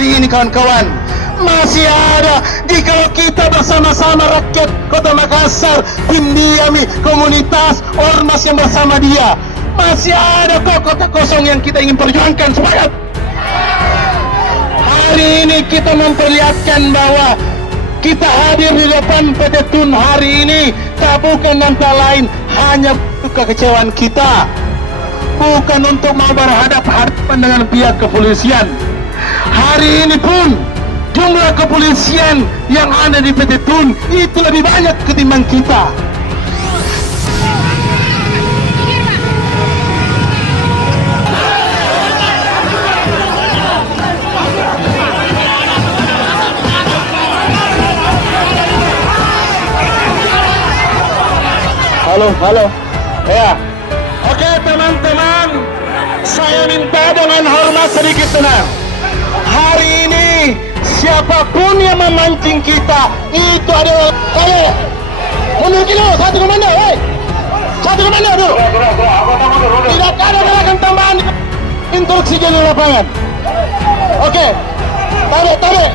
hari ini kawan-kawan. Masih ada jika kita bersama-sama rakyat Kota Makassar, tim Diami, komunitas, ormas yang bersama dia. Masih ada kok kota kosong yang kita ingin perjuangkan. Semangat! Hari ini kita memperlihatkan bahwa kita hadir di depan PT Tun hari ini tak bukan antara lain hanya untuk kekecewaan kita, bukan untuk mau berhadapan dengan pihak kepolisian. Hari ini pun jumlah kepolisian yang ada di PT Tun itu lebih banyak ketimbang kita. Halo, ya. Oke teman-teman, saya minta dengan hormat sedikit tenang. Hari ini siapapun yang memancing kita itu adalah mundur dulu, satu komando, satu komando dulu. Tidak ada gerakan tambahan instruksi di lapangan. Oke, tarik,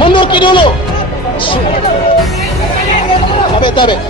mundur dulu. Tarik.